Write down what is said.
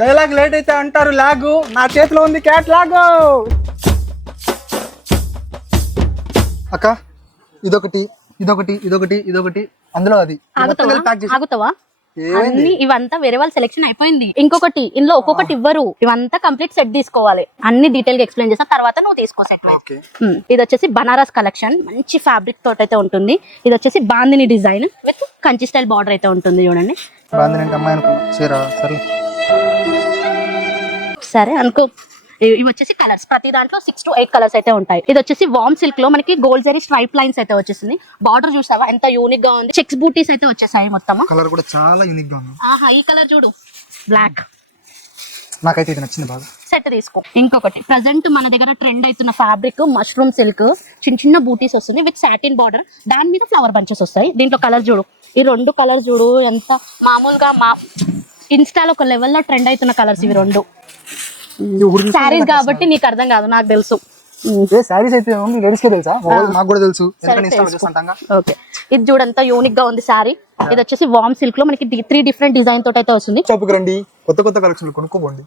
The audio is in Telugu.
డైలాగ్ లేట్ అయితే అంటారు లాగు, నా చేతిలో ఉంది క్యాట్ లాగు. అక్క ఇదొకటి ఇదొకటి ఇదొకటి ఇదొకటి అందులో అది ఆగుతావా? అన్ని ఇవంతా వేరే వాళ్ళ సెలెక్షన్ అయిపోయింది. ఇంకొకటి ఇందులో ఒక్కొక్కటి ఇవ్వరు, ఇవంతా కంప్లీట్ సెట్ తీసుకోవాలి. అన్ని డీటెయిల్ గా ఎక్స్ప్లెయిన్ చేస్తా, తర్వాత నువ్వు తీసుకో సెట్. ఇది వచ్చేసి బనారస్ కలెక్షన్, మంచి ఫ్యాబ్రిక్ తోటి అయితే ఉంటుంది. ఇది వచ్చేసి bandhani design with Kanchi style border అయితే ఉంటుంది. చూడండి, సరే అనుకో. ఇవి వచ్చేసి కలర్స్, ప్రతి దాంట్లో 6 to 8 కలర్స్ అయితే ఉంటాయి. ఇది వచ్చేసి వామ్ సిల్క్ లో మనకి గోల్డ్ జరీ స్ట్రైప్ లైన్స్ అయితే వచ్చేసింది. బార్డర్ చూసావా ఎంత యూనిక్ గా ఉంది. చెక్స్ బూటీస్ అయితే వచ్చేసాయి మొత్తం. కలర్ కూడా చాలా యూనిక్ గా ఉంది. ఆహా, ఈ కలర్ చూడు, బ్లాక్. నాకైతే ఇది నచ్చింది బాగా. సెట్ తీసుకో. ఇంకొకటి ప్రజెంట్ మన దగ్గర ట్రెండ్ అవుతున్న ఫ్యాబ్రిక్ మష్రూమ్ సిల్క్, చిన్న చిన్న బూటీస్ వస్తుంది విత్ సాటిన్ బార్డర్, దాని మీద ఫ్లవర్ బంచెస్ వస్తాయి. దీంట్లో కలర్ చూడు, ఈ 2 కలర్ చూడు ఎంత మామూలుగా ఇన్స్టాలో ఒక లెవెల్లో ట్రెండ్ అవుతున్న కలర్స్ ఇవి 2. శారీస్ కాబట్టి నీకు అర్థం కాదు, నాకు తెలుసు. శారీస్ అయితే తెలుసా, నాకు కూడా తెలుసు. ఓకే, ఇది చూడంతా యూనిక్ గా ఉంది శారీ. ఇది వచ్చేసి వామ్ సిల్క్ లో మనకి 3 డిఫరెంట్ డిజైన్ తోటి అయితే వస్తుంది. షాప్కి రండి, కొత్త కొత్త కలెక్షన్ కొనుక్కోండి.